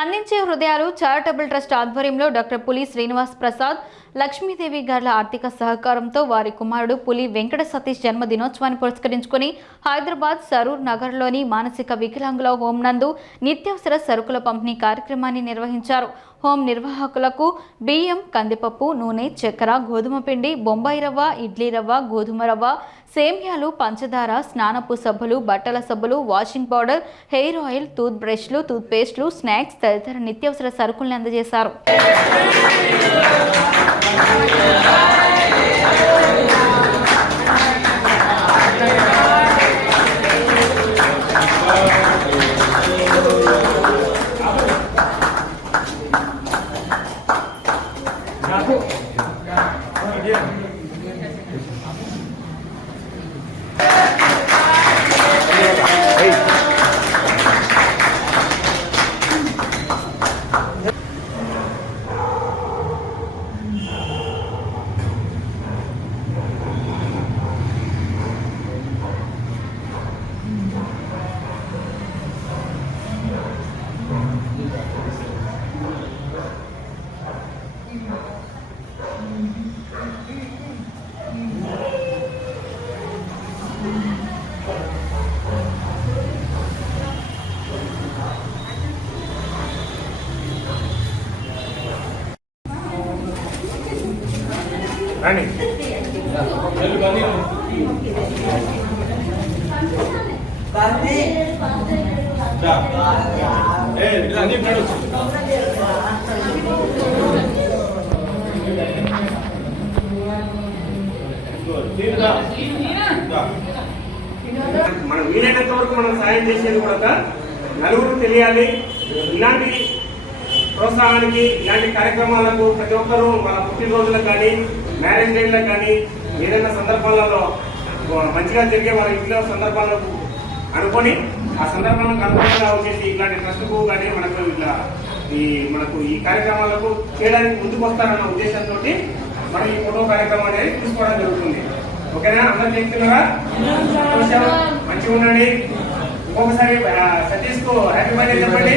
స్పందించే హృదయాలు charitable trust ఆధ్వర్యంలో డాక్టర్ పులి శ్రీనివాస్ ప్రసాద్ లక్ష్మీదేవి గార్ల ఆర్థిక సహకారంతో వారి కుమారుడు పులి వెంకట సతీష్ జన్మ దినోత్సవాన్ని పురస్కరించుకుని హైదరాబాద్ సరూర్ నగర్లోని మానసిక వికలాంగుల హోం నందు నిత్యావసర సరుకుల పంపిణీ కార్యక్రమాన్ని నిర్వహించారు. హోం నిర్వాహకులకు బియ్యం, కందిపప్పు, నూనె, చక్కెర, గోధుమ పిండి, బొంబాయి రవ్వ, ఇడ్లీ రవ్వ, గోధుమ రవ్వ, సేమ్యాలు, పంచదార, స్నానపు సబ్బులు, బట్టల సబ్బులు, washing powder, hair oil, tooth బ్రష్లు, టూత్ పేస్ట్లు, స్నాక్స్ తదితర నిత్యావసర సరుకుల్ని అందజేశారు. రండి మనం వీలైనంత వరకు మనం సాయం చేసేది కూడా నలుగురు తెలియాలి. ఇలాంటి ప్రోత్సాహానికి, ఇలాంటి కార్యక్రమాలకు ప్రతి ఒక్కరూ మన పుట్టినరోజులకు కానీ, మ్యారేజ్ డేలకు కానీ, ఏదైనా సందర్భాలలో మంచిగా జరిగే వాళ్ళ ఇంట్లో సందర్భాలకు అనుకొని ఆ సందర్భాలకు అనుకూలంగా వచ్చేసి ఇలాంటి ట్రస్ట్కు కానీ మనకు ఈ కార్యక్రమాలకు చేయడానికి ముందుకు వస్తారన్న ఉద్దేశంతో మనం ఈ ఫోటో కార్యక్రమం అనేది తీసుకోవడం జరుగుతుంది. ఓకేనా? అందరూ చేస్తున్నారా? మంచిగా ఉండండి. ఇంకొకసారి సతీష్కు హ్యాపీ బర్త్డే చెప్పండి.